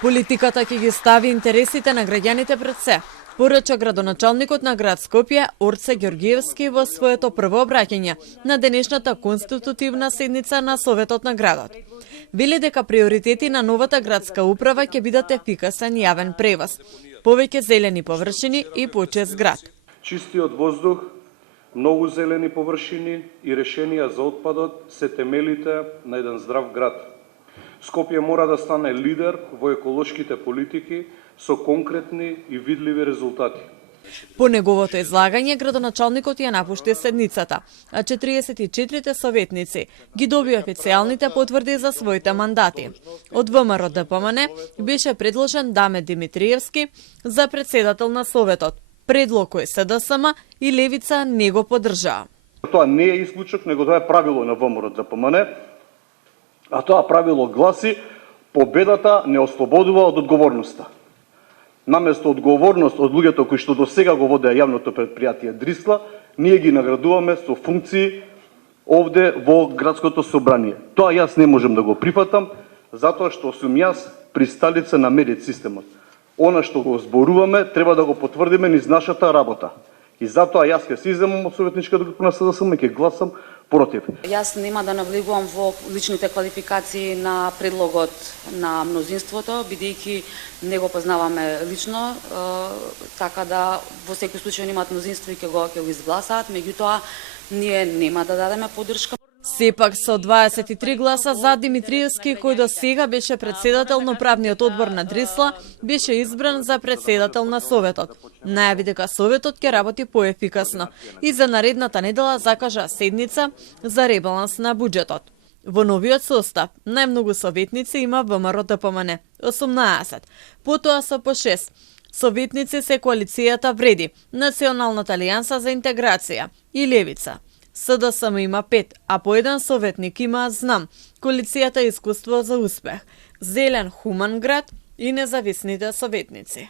Политиката ќе ги стави интересите на граѓаните пред се, порача градоначалникот на град Скопје Орце Ѓорѓиевски во своето прво обраќање на денешната конститутивна седница на Советот на градот. Вели дека приоритети на новата градска управа ќе бидат ефикасен јавен превоз, повеќе зелени површини и почест град. Чистиот воздух, многу зелени површини и решенија за отпадот се темелите на еден здрав град. Скопје мора да стане лидер во еколошките политики со конкретни и видливи резултати. По неговото излагање, градоначалникот ја напушти седницата, а 44 советници ги доби официјалните потврди за своите мандати. Од ВМРО ДПМН беше предложен Даме Димитриевски за председател на Советот, предлог кој СДСМ и Левица не го поддржаа. Тоа не е исклучок, него тоа е правило на ВМРО ДПМН, а тоа правило гласи: победата не ослободува од одговорноста. Наместо одговорност од луѓето кои што досега го водеа јавното предпријатие Дрисла, ние ги наградуваме со функции овде во градското собрание. Тоа јас не можам да го прифатам, затоа што сум јас присталица на мерит системот. Она што го зборуваме треба да го потврдиме низ нашата работа. И затоа јас ќе се иземам од советничката група на СДСМ и ќе гласам против. Јас нема да навлегувам во личните квалификации на предлогот на мнозинството, бидејќи не го познаваме лично, така да во секој случај имаат мнозинство и ќе го изгласаат, меѓутоа ние нема да дадеме поддршка. Сепак со 23 гласа за, Димитриевски, кој до сега беше председател на управниот одбор на Дрисла, беше избран за председател на Советот. Најави дека Советот ќе работи поефикасно и за наредната недела закажа седница за ребаланс на буџетот. Во новиот состав најмногу советници има ВМРО ДПМН 18, потоа со по 6. Советници се коалицијата Вреди, Националната алијанса за интеграција и Левица. СДСМ има 5, а по еден советник има Знам, коалицијата Искуство за успех, Зелен Хуман град и независните советници.